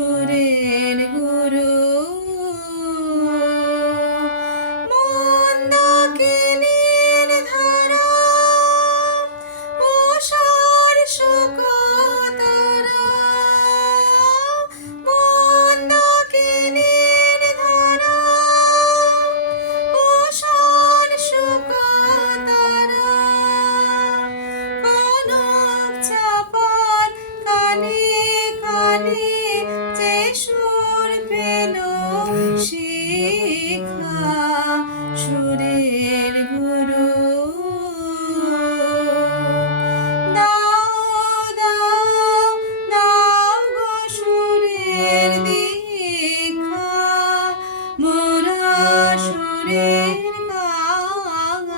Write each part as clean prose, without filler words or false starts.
সুরের গুরু মন্দাকিনীর ধারা উষার শুকতারা মন্দাকিনীর ধারা উষার শুকতারা কনক চাপার কানে কানে যে সুর পেল শিখা সুরের গুরু দাও দাও দাও গো সুরের দীক্ষা মোরা সুরের গান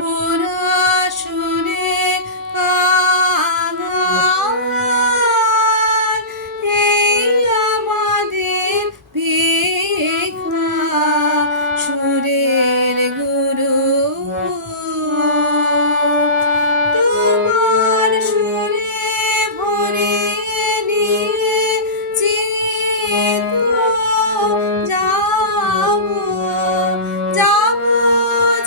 মোরা সুরের গান এই আমাদের ভিক্ষা সুরের গুরু তোমার সুরে ভরে নিয়ে চিত যাবো যাবো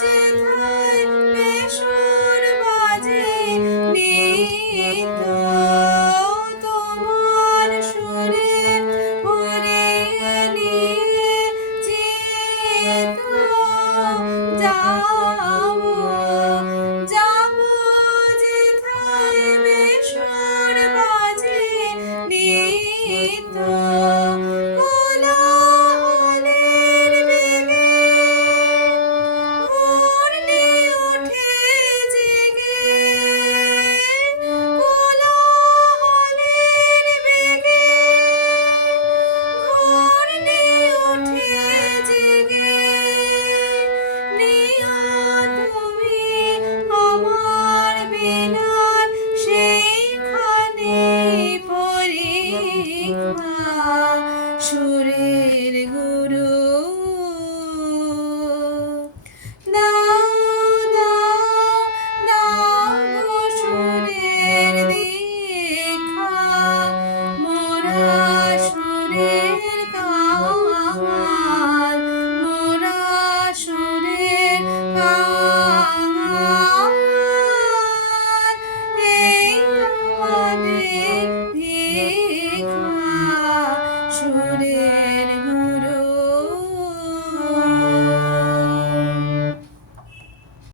যেথায় বেসুর বাজে নিত তোমার সুরে ভরে নিয়ে চিত যাবো যাবো যেথায় বেসুর বাজে নিত কোলাহলের বেগে ঘূর্ণি ওঠে জেগে কোলাহলের বেগে ঘূর্ণি ওঠে জেগে নিয়া তুমি আমার বিনার সেইখানে পরীক্ষা সুরের গুরু দাও দাও দাও গো সুরের দীক্ষা মোরা সুরের গান মোরা সুরের গান এই আমাদের ভিক্ষা সুরের